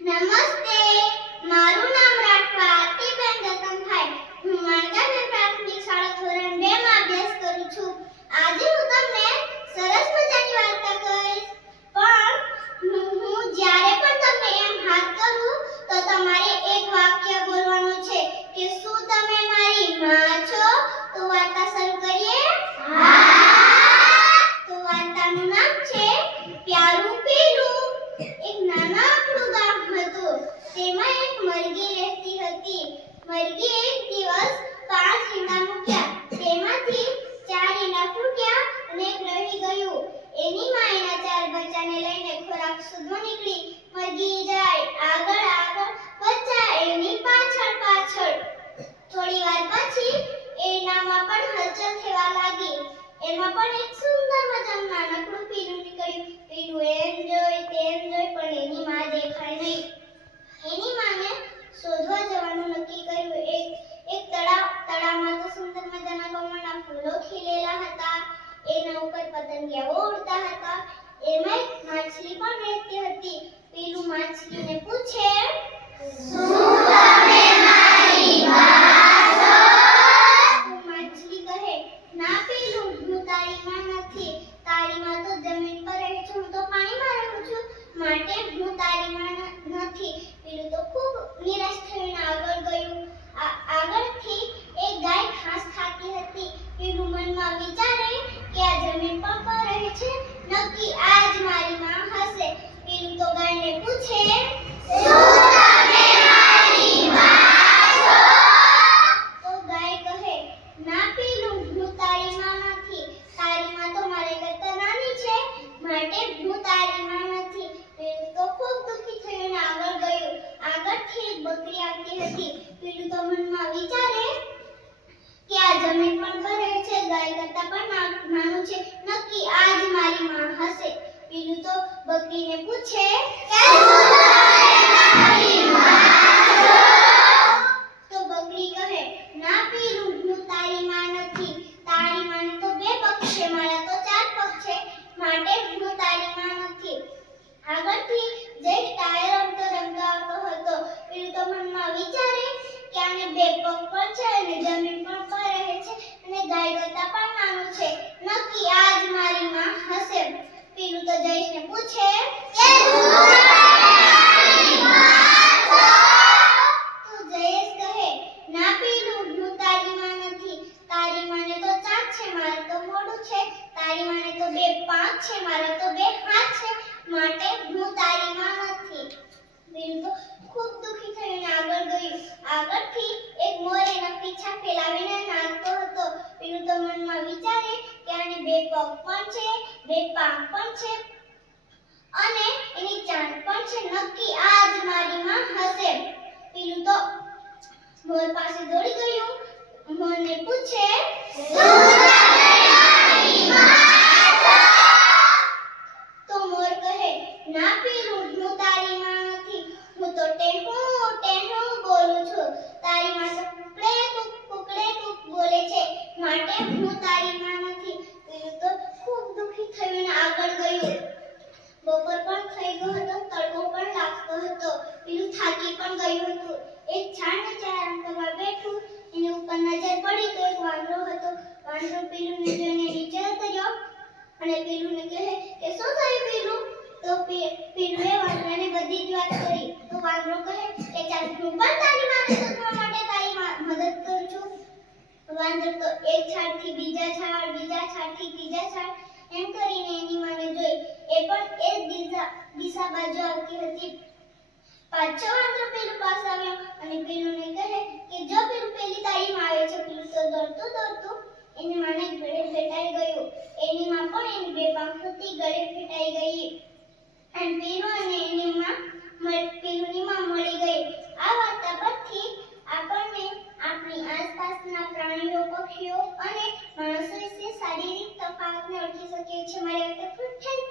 નમસ્તે, મારું નામ રાઠવા આરતીબેન રતનભાઈ. હું માણગાવી પ્રાથમિક શાળા ધોરણ 2 માં અભ્યાસ કરું છું. આજે હું તમને સરસ મજાની વાર્તા કહીશ. પણ હું જ્યારે પણ તમને એમ હાથ કરું તો તમારે એક વાક્ય બોલવાનું છે કે શું તમે મારી માં છો? તો વાર્તા શરૂ કરીએ. તો વાર્તાનું નામ છે પ્યારું પીલું. એક નાનકડું ગામ હતું. તેમાં એક મરઘી રહેતી હતી. મરઘીએ એક દિવસ 5 ઈંડા મૂક્યા. તેમાંથી 4 ઈંડા ફૂટ્યા અને એક રહી ગયું. એની માં એના 4 બચ્ચાને લઈને ખોરાક શોધવા નીકળી. મરઘી જાય આગળ આગળ, બચ્ચા એની પાછળ પાછળ. થોડી વાર પછી એનામાં પણ હલચલ થવા લાગી. એમાં પણ એક સુંદર મજાનું નાનકડું પીલું નીકળ્યું. પીલું એમ જોઈ તેમ જોઈ પણ એની માં દેખાય નહીં. એની માને શોધવા જવાનું નક્કી કર્યું. એક તળાવમાં તો સુંદર મજાના કમળના ફૂલો ખીલેલા હતા. એના ઉપર પતંગિયાઓ ઉડતા હતા. એમાં એક માછલી પણ રહેતી હતી. પીલું માછલીને પૂછે, શું તમે મારી માં છો? માછલી કહે, ના પીલું, હું તારી માં નથી. તારી માં તો જમીન પર રહે છે, હું તો પાણીમાં રહું છું, માટે હું તારી માં નથી. પીલું તો ખૂબ નિરાશ થઈને આગળ ગયું. આગળથી એક ગાય ઘાસ ખાતી હતી. પીલું મનમાં વિચારે કે આ જમીન પર રહે છે, નક્કી આ જ મારી માં હશે. પીલું તો ગાયને પૂછે, શું તમે મારી માં છો? તો ગાય કહે, ના પીલું, હું તારી માં નથી. તારી માં તો મારે કરતા નાની છે, માટે હું તારી માં નથી. પીલું તો ખૂબ દુઃખી થઈને આગળ ગયું. આગળથી એક બકરી આવતી હતી. પીલું તો મનમાં વિચારે કે આ જમીન પર રહે છે, ગાય કરતા પણ નાનું છે, નક્કી આ જ મારી માં હશે. પીલું તો બકરીને પૂછે, તો બકરી કહે, ના પીલું, હું તારી માં નથી. તારી માને તો 2 પગ છે, મારા તો 4 પગ છે, માટે હું તારી માં નથી. આગળથી જય ટાયર રમતો હતો. પીલું તો મનમાં વિચારે કે આને 2 પગ પણ છે અને જમીન પર રહે છે અને ગાય કરતા પણ નાનું છે, નક્કી આ જ મારી માં હશે. પીલું તો જયેશને પૂછે, કે શું તારી માં છો? તો જયેશ કહે, ના પીલું, હું તારી માં નથી. તારી માને તો 4 છે, મારા તો મોઢું છે. તારી માને તો 2 પાંખ છે, મારા તો 2 હાથ છે, માટે હું તારી માં નથી. પીલું તો ખૂબ દુઃખી થઈને આગળ ગયું. આગળથી એક મોર એના પીછા ફેલાવીને નાચતો હતો. પીલું તો મનમાં વિચારે કે આને 2 પગ પણ છે, 2 પાંખ પણ છે અને એની ચાંચ પણ છે, નક્કી આ જ મારી માં હશે. પીલું તો મોર પાસે દોડી ગયું. મોરને પૂછે, શું તમે મારી માં છો? તો મોર કહે, ના પીલું, હું તારી માં નથી. હું તો ટેહું ટેહું બોલું છું. તારી માં તો કુકડે કુક બોલે છે, માટે હું તારી માં નથી. પીલું તો ખૂબ દુઃખી થઈને આગળ ગયું. બપોર પણ થઈ ગયો હતો, તડકો પણ લાગતો હતો. પીલું થાકી પણ ગયું હતું. એક ઝાડ નીચે આરામ કરવા બેઠું. એની ઉપર નજર પડી તો એક વાંદરો હતો. વાંદરો પીલુંને જોઈને નીચે ઉતર્યો અને પીલુંને કહે કે શું થયું પીલું? તો પીલુએ વાંદરાને બધી જ વાત કરી. તો વાંદરો કહે કે ચાલ હું પણ તારી માને શોધવા માટે તારી મદદ કરું છું. વાંદરો તો એક ઝાડથી બીજા ઝાડ, બીજા ઝાડથી ત્રીજા ઝાડ એમ કરીને એની માને જોઈ. એ પણ એ દિશા બાજુ આવતી હતી. પાછો વાંદરો પીલું પાસે આવ્યો અને પીલુંને કહે કે જો પીલું પેલી તારી માં આવે છે. પીલું તો દોડતું દોડતું એની માને ગળે ફેટાઈ ગયું. એની માં પણ એની 2 પાંખ હતી, ગળે ફેટાઈ ગઈ અને પીલું અને એની માં પીલુંની માં મળી ગઈ. આ વાર્તા પરથી આપણને આપણી આસપાસના પ્રાણીઓ, પક્ષીઓ અને માણસો વિશે શારીરિક તફાવતને ઓળખી શકીએ છીએ. મારી વાત ખૂબ થેન્ક